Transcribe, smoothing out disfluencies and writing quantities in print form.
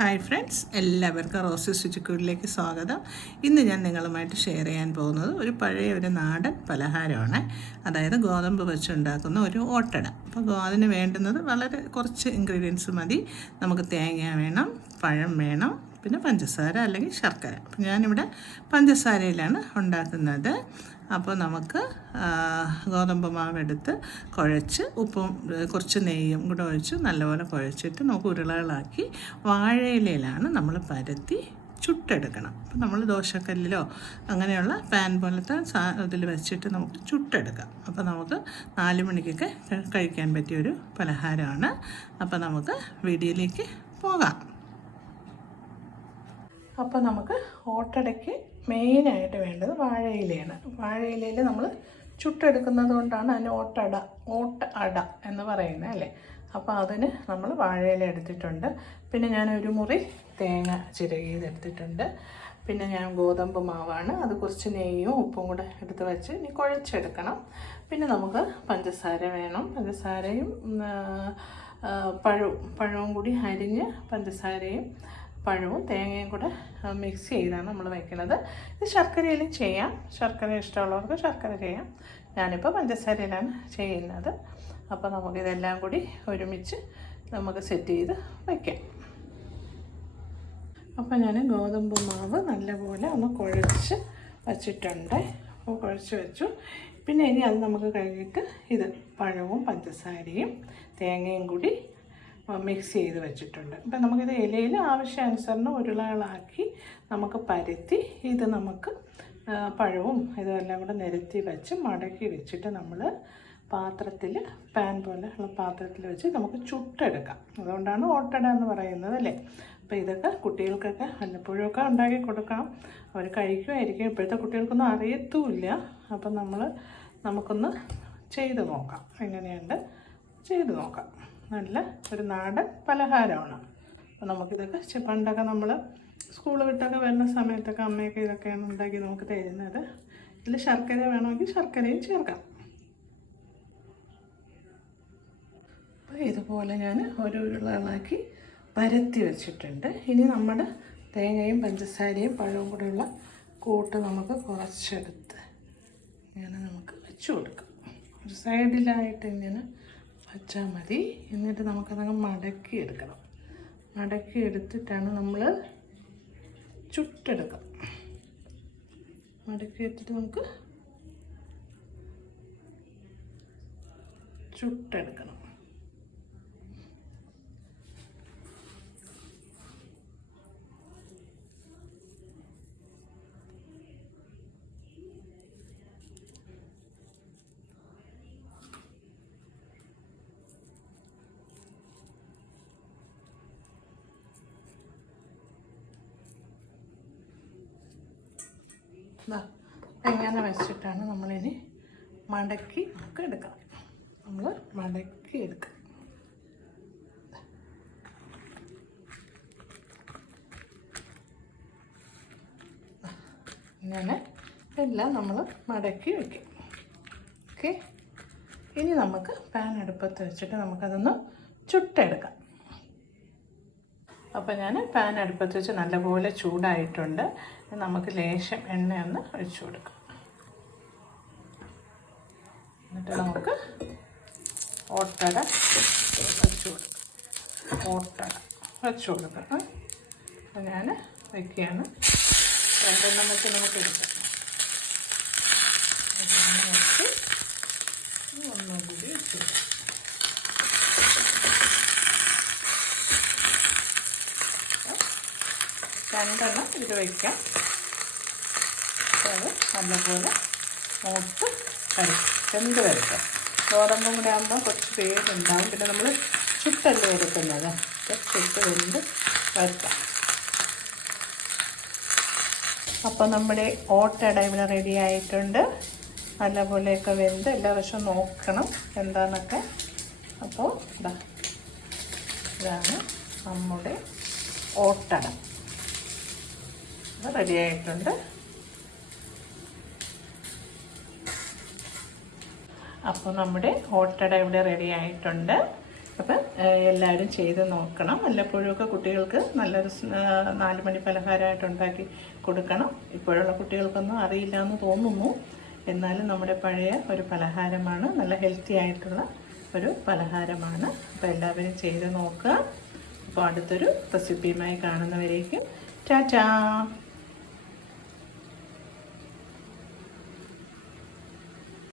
Hi friends, എല്ലാവർക്കും roses രുചിക്കൂടിലേക്ക് സ്വാഗതം. ഇന്ന് ഞാൻ നിങ്ങളുമായിട്ട് ഷെയർ ചെയ്യാൻ പോകുന്നത് ഒരു നാടൻ പലഹാരമാണ്. അതായത് ഗോതമ്പ് വെച്ചുണ്ടാക്കുന്ന ഒരു ഓട്ടട. അപ്പോൾ അതിന് വേണ്ടുന്നത് വളരെ കുറച്ച് ഇൻഗ്രീഡിയൻസ് മതി. നമുക്ക് തേങ്ങ വേണം, പഴം വേണം, പിന്നെ പഞ്ചസാര അല്ലെങ്കിൽ ശർക്കര. അപ്പോൾ ഞാനിവിടെ പഞ്ചസാരയിലാണ് ഉണ്ടാക്കുന്നത്. അപ്പോൾ നമുക്ക് ഗോതമ്പ് മാവെടുത്ത് കുഴച്ച് ഉപ്പും കുറച്ച് നെയ്യും കൂടെ ഒഴിച്ച് നല്ലപോലെ കുഴച്ചിട്ട് നമുക്ക് ഉരുളകളാക്കി വാഴയിലയിലാണ് നമ്മൾ പരത്തി ചുട്ടെടുക്കണം. അപ്പോൾ നമ്മൾ ദോശക്കല്ലിലോ അങ്ങനെയുള്ള പാൻ പോലത്തെ ഇതിൽ വെച്ചിട്ട് നമുക്ക് ചുട്ടെടുക്കാം. അപ്പോൾ നമുക്ക് 4 മണിക്കൊക്കെ കഴിക്കാൻ പറ്റിയൊരു പലഹാരമാണ്. അപ്പോൾ നമുക്ക് വീഡിയോയിലേക്ക് പോകാം. അപ്പോൾ നമുക്ക് ഓട്ടടയ്ക്ക് മെയിനായിട്ട് വേണ്ടത് വാഴയിലയാണ്. വാഴയിലയിൽ നമ്മൾ ചുട്ടെടുക്കുന്നത് കൊണ്ടാണ് അതിന് ഓട്ട അട എന്ന് പറയുന്നത് അല്ലേ. അപ്പോൾ അതിന് നമ്മൾ വാഴയില എടുത്തിട്ടുണ്ട്. പിന്നെ ഞാൻ ഒരു മുറി തേങ്ങ ചിരകിയതെടുത്തിട്ടുണ്ട്. പിന്നെ ഞാൻ ഗോതമ്പ് മാവാണ്, അത് കുറച്ച് നെയ്യും ഉപ്പും കൂടെ എടുത്ത് വെച്ച് ഇനി കുഴച്ചെടുക്കണം. പിന്നെ നമുക്ക് പഞ്ചസാര വേണം. പഞ്ചസാരയും പഴവും കൂടി അരിഞ്ഞ് പഞ്ചസാരയും പഴവും തേങ്ങയും കൂടെ മിക്സ് ചെയ്താണ് നമ്മൾ വയ്ക്കുന്നത്. ഇത് ശർക്കരയിലും ചെയ്യാം, ശർക്കര ഇഷ്ടമുള്ളവർക്ക് ശർക്കര ചെയ്യാം. ഞാനിപ്പോൾ പഞ്ചസാരയിലാണ് ചെയ്യുന്നത്. അപ്പോൾ നമുക്കിതെല്ലാം കൂടി ഒരുമിച്ച് നമുക്ക് സെറ്റ് ചെയ്ത് വയ്ക്കാം. അപ്പോൾ ഞാൻ ഗോതമ്പ് മാവ് നല്ലപോലെ ഒന്ന് കുഴച്ച് വച്ചിട്ടുണ്ട്. അപ്പോൾ കുഴച്ച് വെച്ചു. പിന്നെ ഇനി അത് നമുക്ക് കഴിഞ്ഞിട്ട് ഇത് പഴവും പഞ്ചസാരയും തേങ്ങയും കൂടി മിക്സ് ചെയ്ത് വെച്ചിട്ടുണ്ട്. അപ്പം നമുക്കിത് ഇലയിൽ ആവശ്യാനുസരണം ഉരുളകളാക്കി നമുക്ക് പരത്തി ഇത് നമുക്ക് പഴവും ഇതെല്ലാം കൂടെ നിരത്തി വെച്ച് മടക്കി വെച്ചിട്ട് നമ്മൾ പാത്രത്തിൽ പാൻ പോലെ ഉള്ള പാത്രത്തിൽ വെച്ച് നമുക്ക് ചുട്ടെടുക്കാം. അതുകൊണ്ടാണ് ഓട്ടട എന്ന് പറയുന്നത് അല്ലേ. അപ്പോൾ ഇതൊക്കെ കുട്ടികൾക്കൊക്കെ വല്ലപ്പോഴൊക്കെ ഉണ്ടാക്കി കൊടുക്കണം. അവർ കഴിക്കുമായിരിക്കും. ഇപ്പോഴത്തെ കുട്ടികൾക്കൊന്നും അറിയത്തുമില്ല. അപ്പം നമുക്കൊന്ന് ചെയ്ത് നോക്കാം. എങ്ങനെയുണ്ട് ചെയ്ത് നോക്കാം. നല്ല ഒരു നാടൻ പലഹാരമാണ്. അപ്പോൾ നമുക്കിതൊക്കെ പണ്ടൊക്കെ നമ്മൾ സ്കൂൾ വിട്ടൊക്കെ വരുന്ന സമയത്തൊക്കെ അമ്മയൊക്കെ ഇതൊക്കെയാണ് ഉണ്ടാക്കി നമുക്ക് തരുന്നത്. ഇതിൽ ശർക്കര വേണമെങ്കിൽ ശർക്കരയും ചേർക്കാം. അപ്പോൾ ഇതുപോലെ ഞാൻ ഓരോ ഉരുളകളാക്കി പരത്തി വെച്ചിട്ടുണ്ട്. ഇനി നമ്മുടെ തേങ്ങയും പഞ്ചസാരയും പഴവും കൂടെയുള്ള കൂട്ട് നമുക്ക് കുറച്ചെടുത്ത് ഇങ്ങനെ നമുക്ക് വെച്ച് കൊടുക്കാം. ഒരു സൈഡിലായിട്ട് ഇങ്ങനെ വച്ചാൽ മതി. എന്നിട്ട് നമുക്കതങ്ങ് മടക്കി എടുക്കണം. മടക്കി എടുത്തിട്ടാണ് നമ്മൾ ചുട്ടെടുക്കുക. മടക്കി എടുത്തിട്ട് നമുക്ക് ചുട്ടെടുക്കണം. എങ്ങനെ വെച്ചിട്ടാണ് നമ്മളിനി മടക്കി നമുക്ക് എടുക്കണം. നമ്മൾ മടക്കി എടുക്കാം. ഇങ്ങനെ എല്ലാം നമ്മൾ മടക്കി വയ്ക്കും. ഓക്കെ. ഇനി നമുക്ക് പാൻ അടുപ്പത്ത് വെച്ചിട്ട് നമുക്കതൊന്ന് ചുട്ടെടുക്കാം. അപ്പോൾ ഞാൻ പാൻ അടുപ്പത്ത് വെച്ച് നല്ലപോലെ ചൂടായിട്ടുണ്ട്. നമുക്ക് ലേശം എണ്ണയൊന്ന് ഒഴിച്ചു കൊടുക്കാം. എന്നിട്ട് നമുക്ക് ഓട്ടട വെച്ച് കൊടുക്കാം. അപ്പോൾ ഞാൻ വയ്ക്കുകയാണ്. രണ്ടെണ്ണം വെച്ച് നമുക്ക് എടുക്കാം. വെച്ച് ഒന്നും കൂടി വെച്ച് കൊടുക്കാം. രണ്ടെണ്ണം ഇത് വയ്ക്കാം. അത് നല്ലപോലെ മൂത്ത് വെന്ത് വരയ്ക്കാം. ഗോതമ്പും കൂടെ ആകുമ്പോൾ കുറച്ച് പേരുണ്ടാകും. പിന്നെ നമ്മൾ ചുട്ടല്ലേ എടുക്കുന്നത്. ചുട്ട് വെന്ത് വരയ്ക്കാം. അപ്പോൾ നമ്മുടെ ഓട്ടട ഇവിടെ റെഡി ആയിട്ടുണ്ട്. നല്ലപോലെയൊക്കെ വെന്ത് എല്ലാ പ്രാവശ്യവും നോക്കണം എന്താണെന്നൊക്കെ. അപ്പോൾ ഇതാണ് നമ്മുടെ ഓട്ടട. റെഡി ആയിട്ടുണ്ട്. അപ്പോൾ നമ്മുടെ ഓട്ടട ഇവിടെ റെഡി ആയിട്ടുണ്ട്. അപ്പം എല്ലാവരും ചെയ്ത് നോക്കണം. വല്ലപ്പോഴുമൊക്കെ കുട്ടികൾക്ക് നല്ലൊരു 4 മണി പലഹാരമായിട്ട് ഉണ്ടാക്കി കൊടുക്കണം. ഇപ്പോഴുള്ള കുട്ടികൾക്കൊന്നും അറിയില്ല എന്ന് തോന്നുന്നു. എന്നാലും നമ്മുടെ പഴയ ഒരു പലഹാരമാണ്, നല്ല ഹെൽത്തി ആയിട്ടുള്ള ഒരു പലഹാരമാണ്. അപ്പോൾ എല്ലാവരും ചെയ്ത് നോക്കുക. അപ്പോൾ അടുത്തൊരു റെസിപ്പിയുമായി കാണുന്നവരേക്കും ടാറ്റാ.